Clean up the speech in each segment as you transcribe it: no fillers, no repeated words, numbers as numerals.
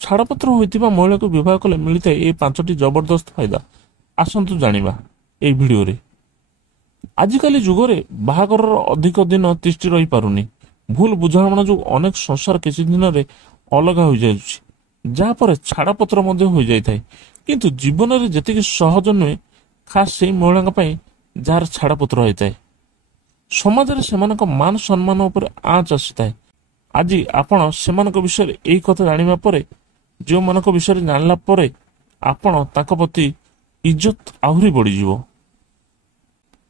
ଛାଡ଼ପତ୍ର ହୋଇଥିବା ମହିଳାକୁ ବିବାହ କଲେ ମିଳିଥାଏ ଏହି 5ଟି ଜବରଦସ୍ତ ଫାଇଦା। ଆସନ୍ତୁ ଜାଣିବା ଏହି ଭିଡ଼ିଓରେ। ଆଜିକାଲି ଯୁଗରେ ବାହାଘରର ଅଧିକ ଦିନ ତିଷ୍ଠି ରହିପାରୁନି। ଭୁଲ ବୁଝାମଣା ଯୋଗୁଁ ଅନେକ ସଂସାର କିଛି ଦିନରେ ଅଲଗା ହୋଇଯାଉଛି, ଯାହାପରେ ଛାଡ଼ପତ୍ର ମଧ୍ୟ ହୋଇଯାଇଥାଏ। କିନ୍ତୁ ଜୀବନରେ ଯେତିକି ସହଜ ନୁହେଁ, ଖାସ୍ ସେହି ମହିଳାଙ୍କ ପାଇଁ ଯାହାର ଛାଡ଼ପତ୍ର ହୋଇଥାଏ। ସମାଜରେ ସେମାନଙ୍କ ମାନ ସମ୍ମାନ ଉପରେ ଆଞ୍ଚ ଆସିଥାଏ। ଆଜି ଆପଣ ସେମାନଙ୍କ ବିଷୟରେ ଏହି କଥା ଜାଣିବା ପରେ, ଯେଉଁମାନଙ୍କ ବିଷୟରେ ଜାଣିଲା ପରେ ଆପଣ ତାଙ୍କ ପ୍ରତି ଇଜ୍ଜତ ଆହୁରି ବଢ଼ିଯିବ।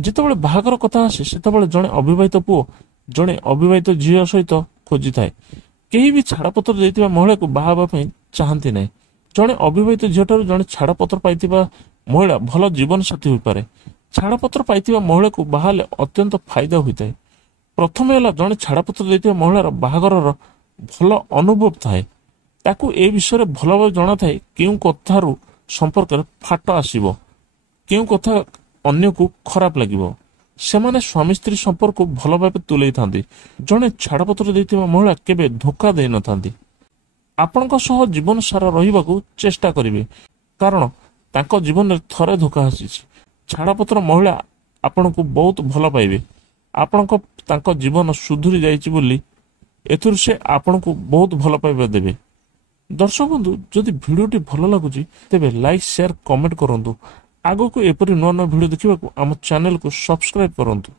ଯେତେବେଳେ ବାହାଘର କଥା ଆସେ, ସେତେବେଳେ ଜଣେ ଅବିବାହିତ ପୁଅ ଜଣେ ଅବିବାହିତ ଝିଅ ସହିତ ଖୋଜିଥାଏ। କେହି ବି ଛାଡ଼ପତ୍ର ଦେଇଥିବା ମହିଳାକୁ ବାହା ହେବା ପାଇଁ ଚାହାନ୍ତି ନାହିଁ। ଜଣେ ଅବିବାହିତ ଝିଅଠାରୁ ଜଣେ ଛାଡ଼ପତ୍ର ପାଇଥିବା ମହିଳା ଭଲ ଜୀବନସାଥୀ ହୋଇପାରେ। ଛାଡ଼ପତ୍ର ପାଇଥିବା ମହିଳାକୁ ବାହା ହେଲେ ଅତ୍ୟନ୍ତ ଫାଇଦା ହୋଇଥାଏ। ପ୍ରଥମେ ହେଲା, ଜଣେ ଛାଡ଼ପତ୍ର ଦେଇଥିବା ମହିଳାର ବାହାଘରର ଭଲ ଅନୁଭବ ଥାଏ। ତାକୁ ଏ ବିଷୟରେ ଭଲ ଭାବେ ଜଣାଥାଏ କେଉଁ କଥାରୁ ସମ୍ପର୍କରେ ଫାଟ ଆସିବ, କେଉଁ କଥା ଅନ୍ୟକୁ ଖରାପ ଲାଗିବ। ସେମାନେ ସ୍ୱାମୀ ସ୍ତ୍ରୀ ସମ୍ପର୍କକୁ ଭଲ ଭାବେ ତୁଲେଇଥାନ୍ତି। ଜଣେ ଛାଡ଼ପତ୍ର ଦେଇଥିବା ମହିଳା କେବେ ଧୋକା ଦେଇନଥାନ୍ତି। ଆପଣଙ୍କ ସହ ଜୀବନ ସାରା ରହିବାକୁ ଚେଷ୍ଟା କରିବେ, କାରଣ ତାଙ୍କ ଜୀବନରେ ଥରେ ଧୋକା ଆସିଛି। ଛାଡ଼ପତ୍ର ମହିଳା ଆପଣଙ୍କୁ ବହୁତ ଭଲ ପାଇବେ। ତାଙ୍କ ଜୀବନ ସୁଧୁରି ଯାଇଛି ବୋଲି ଏଥିରୁ ସେ ଆପଣଙ୍କୁ ବହୁତ ଭଲ ପାଇବା ଦେବେ। ଦର୍ଶକ ବନ୍ଧୁ, ଯଦି ଭିଡ଼ିଓଟି ଭଲ ଲାଗୁଛି ତେବେ ଲାଇକ୍, ସେୟାର, କମେଣ୍ଟ କରନ୍ତୁ। ଆଗକୁ ଏପରି ନୂଆ ନୂଆ ଭିଡ଼ିଓ ଦେଖିବାକୁ ଆମ ଚ୍ୟାନେଲକୁ ସବସ୍କ୍ରାଇବ୍ କରନ୍ତୁ।